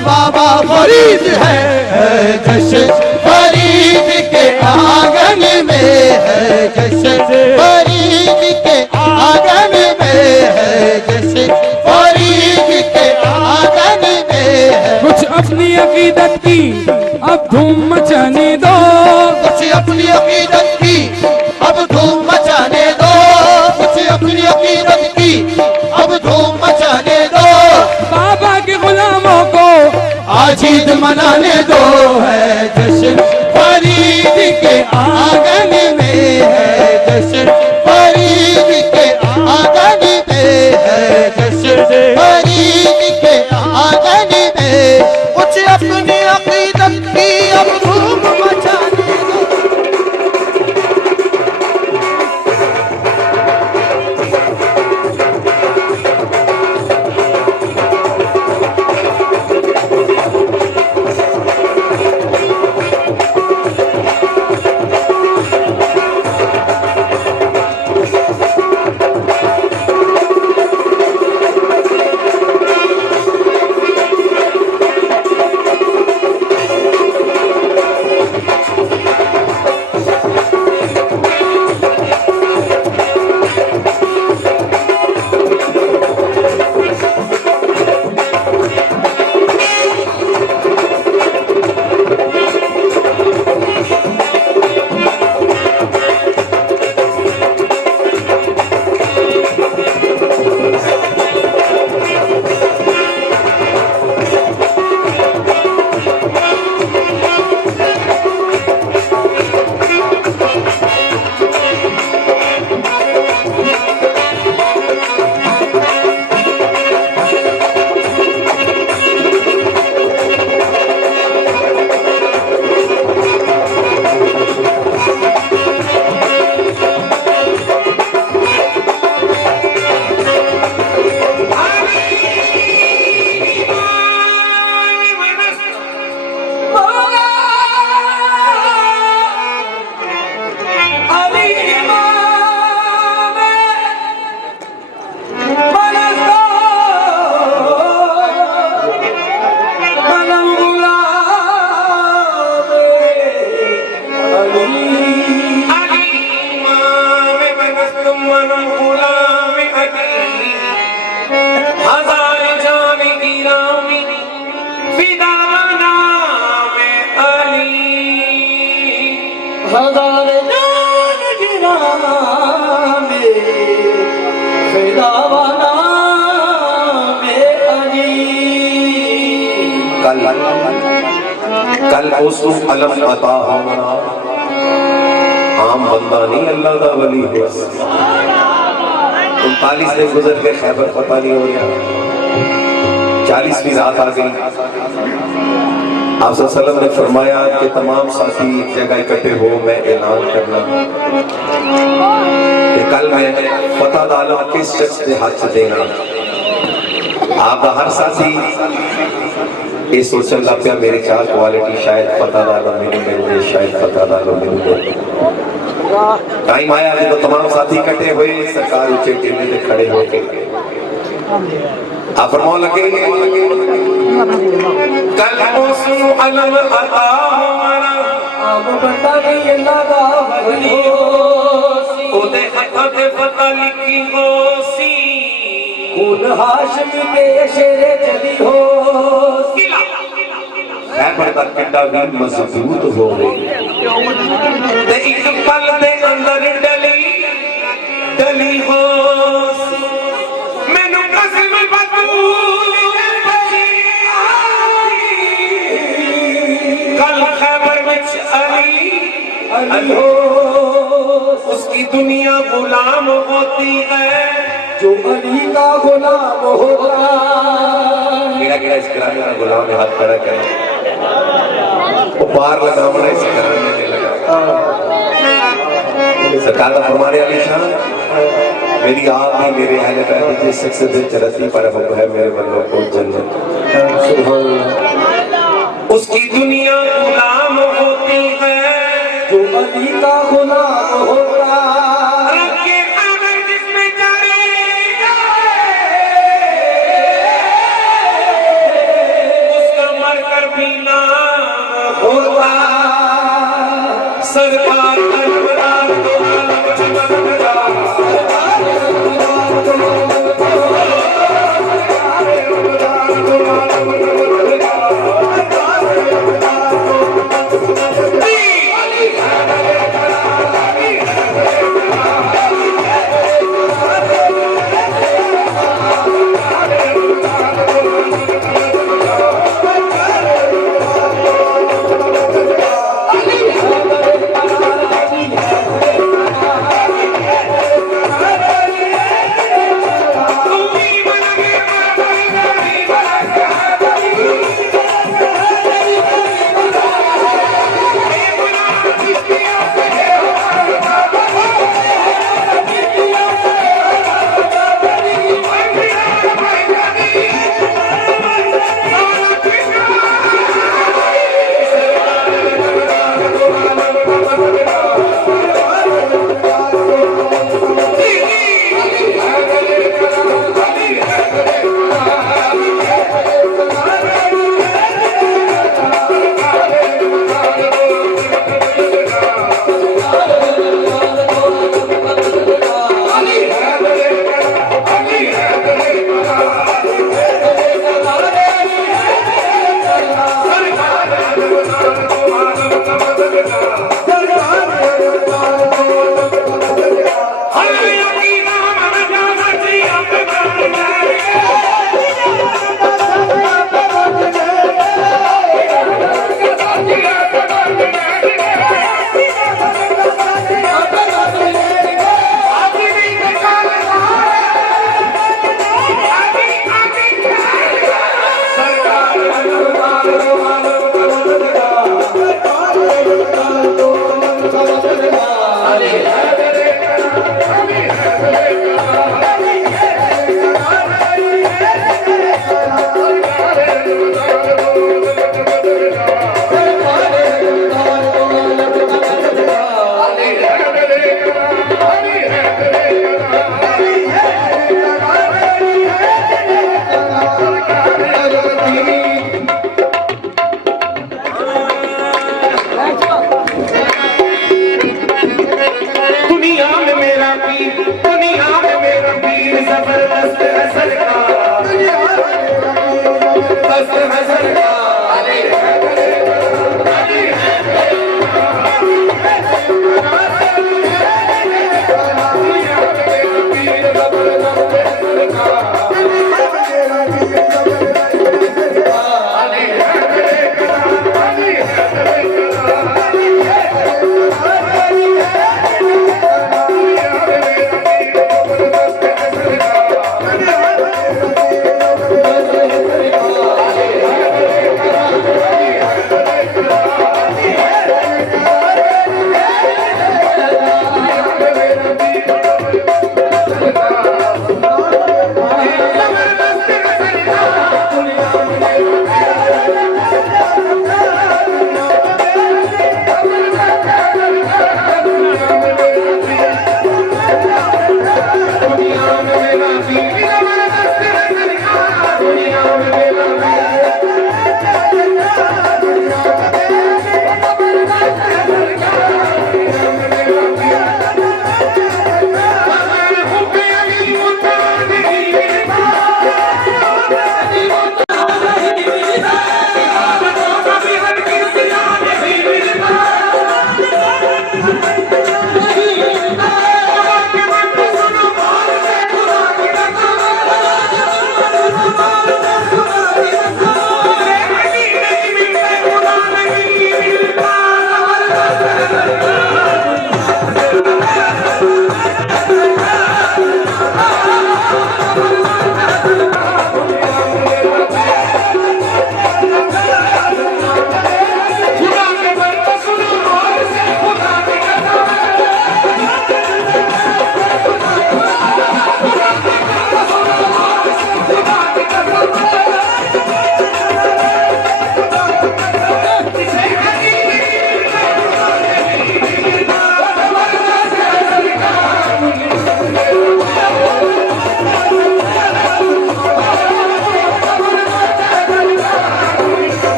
बाबा फरीद है जश्न फरीद के आंगन में है जश्न फरीद के आंगन में है जश्न फरीद के आंगन में है। कुछ अपनी अकीदत की अब धूम मचाने दो, कुछ अपनी अकीदत की अब धूम मचाने दो, कुछ अपनी अकीदत की अब धूम मचाने दो। बाबा के गुलामों को आज ईद मनाने दो है जश्न फरीद के आंगन में है जश्न फरीद के आंगन में है जश्न फरीद के आंगन में। कुछ अपनी अकीदत की अब धूम मचाने दो। कल उसको अलम अता होना आम बंदा नहीं, अल्लाह का वली है। 39 दिन गुजर के खैबर पता नहीं हो गया, 40वीं रात आ गई। आप सल्लल्लाहु ने फरमाया कि तमाम साथी एक जगह इकट्ठे हो, मैं ऐलान करना कि कल मैं पता डाला किस शख्स से हाथ देना। आपका हर साथी ये सोचने लग पाया मेरी चार क्वालिटी शायद पता डालो मैंने मिल शायद पता डालो मिल। टाइम आया जब तमाम साथी इकट्ठे हुए, सरकार ऊंचे टीले से खड़े होके आप फरमाने लगे कल उसनु अलम अता होना अब बंदा नहीं अल्लाह दा वली होसी ओदे हत्थां ते पता लिखी होसी खून हाशिम के शेरे चली होसी खैबर दा किड्डा भी मजबूत हो गई ते एक पल दे अंदर डली होसी मैनू कसम बतूल कल खैबर विच अली हो उसकी दुनिया गुलाम होती है जो अली का गुलाम होता है। केड़ा इस कराने का गुलाम है, हाथ खड़ा करें वो पार लगावना इस कराने में लगा। सरकार का फरमाने अली शान मेरी आप भी मेरे अहले बैत जिस शख्स दिल चरती पर हुक्म है मेरे बंदों को जन्नत। उसकी दुनिया गुलाम होती है जो अली का गुलाम होता है। जिसमें उसका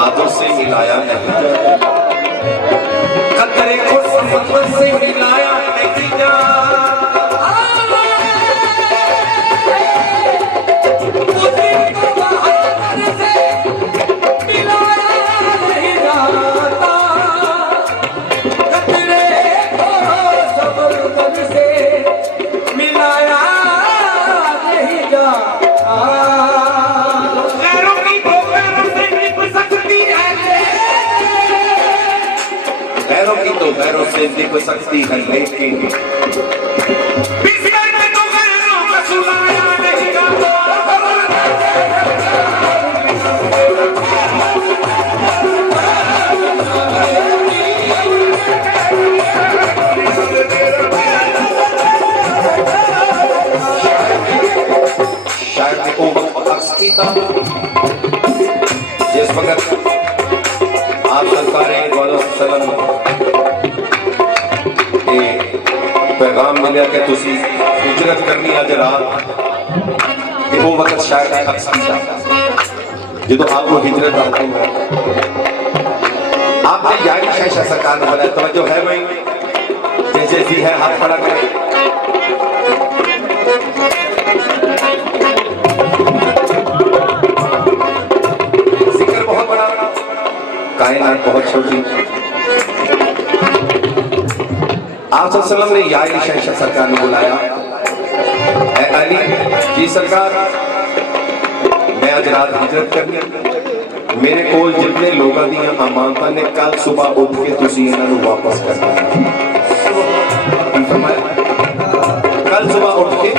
हाथों से मिलाया नहीं जाता, कतरे को समंदर से मिलाया नहीं जाता। पैरों से दिख सकती है लेकिन शायद को वक्त की था जिस वक्त आप सरकार पैगाम मिले कि तुसी हिजरत करनी अज रात वो वक्त शायद जो आपको हिजरत आती है आपने यारी शहशाह सरकार ने बनाया। तवज्जो है भाई, जैसे जी है हाथ खड़ा करें। जिक्र बहुत बड़ा, कायनात बहुत छोटी। आप वसल्लम ने या शहशाह सरकार ने बुलाया, ऐ अली जी सरकार मैं आज रात हिजरत करनी, मेरे कोल जितने लोगों दी अमानतां ने कल सुबह उठ के तुसी इन्हां नूं वापस करना है। कल सुबह उठ के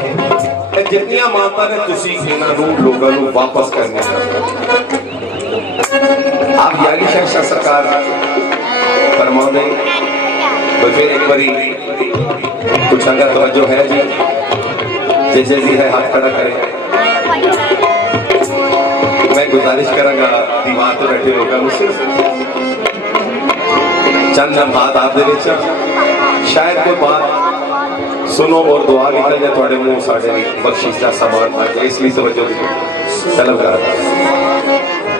जितनी अमानतां ने तुसी इन्हां नूं लोगों नूं वापस करनी है। आप याली शहशाह सरकार फरमाते तो फिर एक बारी कुछ अगर तवज्जो है जी, जैसे भी है हाथ खड़ा करें। मैं गुजारिश करूंगा दीवार तो बैठे लोगों को सिर्फ चंद लम्हात आप दे विच शायद कोई बात सुनो और दुआ निकल जाए थोड़े मुंह साढ़े बख्शिश का सामान बन जाए, इसलिए तवज्जो तलब कर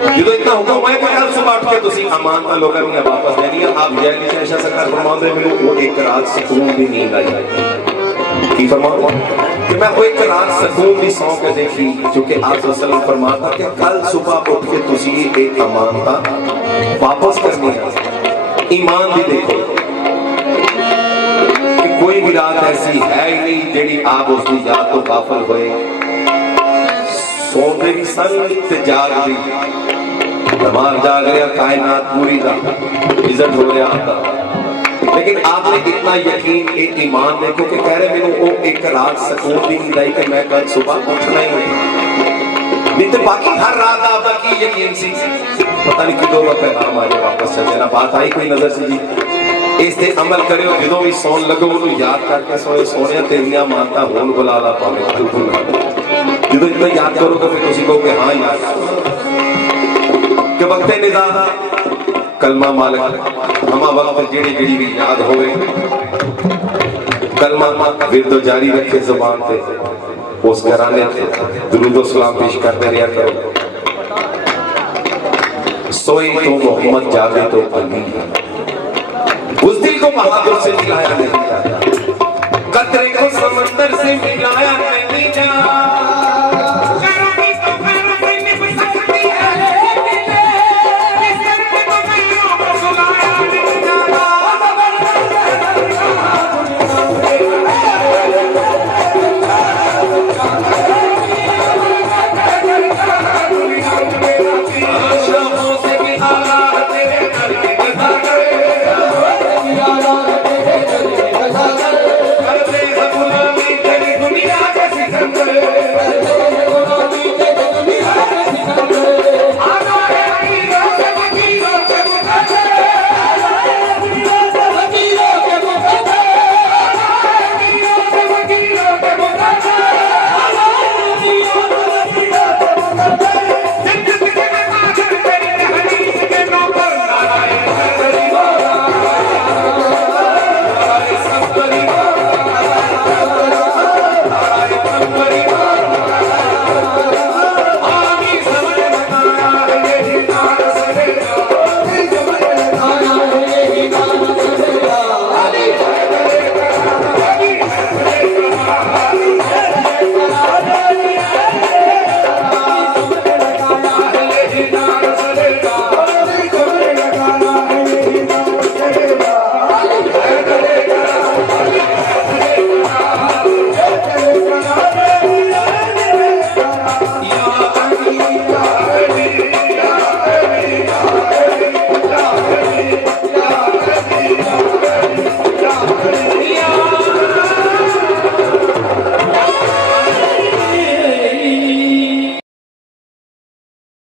जो इतना हुक्म है कि कल सुबह उठ के तुसी अमानतां लोगों ने वापस देनी है। आप जैली शहशाह सरकार फरमाते मैनू वो एक रात सुकून दी नींद आई। की फरमाते कि मैं वो एक रात सुकून दी सौ के देखी, क्योंकि आप वसल्लम फरमाता कि कल सुबह उठ के तुसी एक अमानतां वापस करनी है। ईमान भी देखो कि कोई भी रात ऐसी है ही नहीं जेड़ी आप उसकी याद तो गाफिल होए, सोते भी सन ते जाग भी दिमाग जाग रहा, कायनात पूरी का इज्जत हो रहा था, लेकिन आपने इतना यकीन एक ईमान देखो कि कह रहे मेनू वो एक रात सुकून दी नींद आई कि मैं कल सुबह उठना ही नहीं तो बाकी हर रात आपका की यकीन सी पता नहीं किदों का पैगाम आ जाए वापस चल जाना। बात आई कोई नजर से जी इस ते अमल करियो, जो भी सौन लगो उन्होंने याद करके सोए सोने तेरिया मानता होन बुला ला पावे जो इतना याद करोगे फिर तुसी कहो कि हाँ याद कि वक्त निज़ा कलमा मालिक हमा वक्त जेड़ी जेड़ी भी याद होवे कलमा फिर तो जारी रखे जुबान पे, उस घराने थे दुरूद व सलाम पेश करते रहा करो। सोई तो मोहम्मद जागे तो अली, उस दिल को बहादुर से मिलाया नहीं जाता, कतरे को समंदर से मिलाया नहीं जाता।